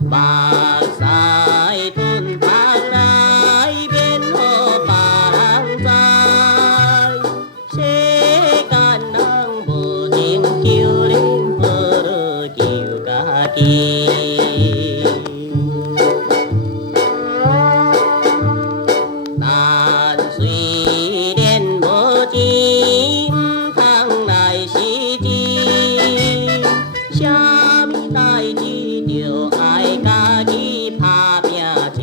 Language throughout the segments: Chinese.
目屎吞香来免予别人知，世间人无情求恁，不如求家己。但虽然无钱，毋通来失志，啥物代志着爱家己打拼才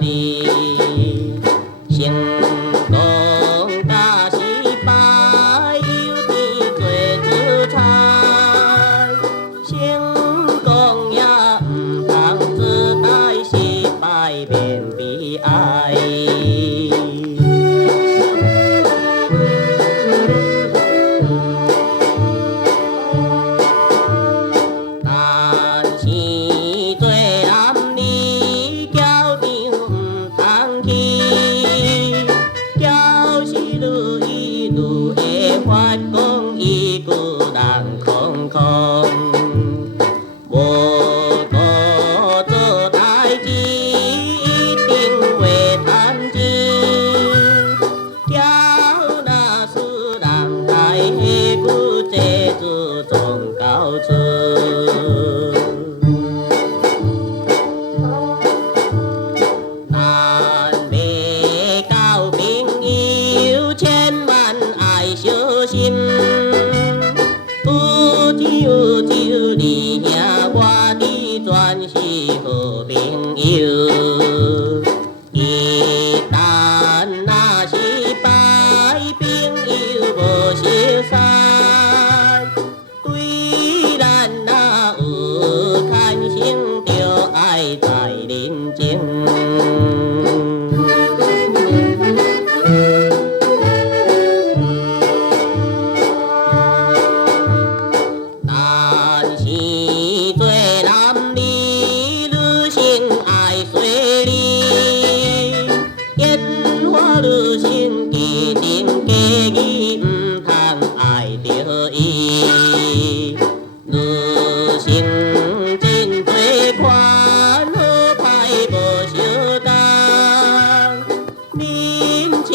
美。成功甲失败，有天做主菜。成功也毋通自大，失败免悲哀。但是做男儿轿场毋通去，轿是愈医愈会发讲伊句人空空。无顾做代志，一定会趁钱。轿若使人待下句，这子总交出。但要交朋友，千万爱小心。有钱有酒，你兄我弟全是好朋友。一旦若失败，朋友无熟识，对咱若有牵生，着爱在认真。但是做男儿，女性爱随你，烟花女性奇情假意，毋通爱着伊。女性真多款，好歹无相共，人情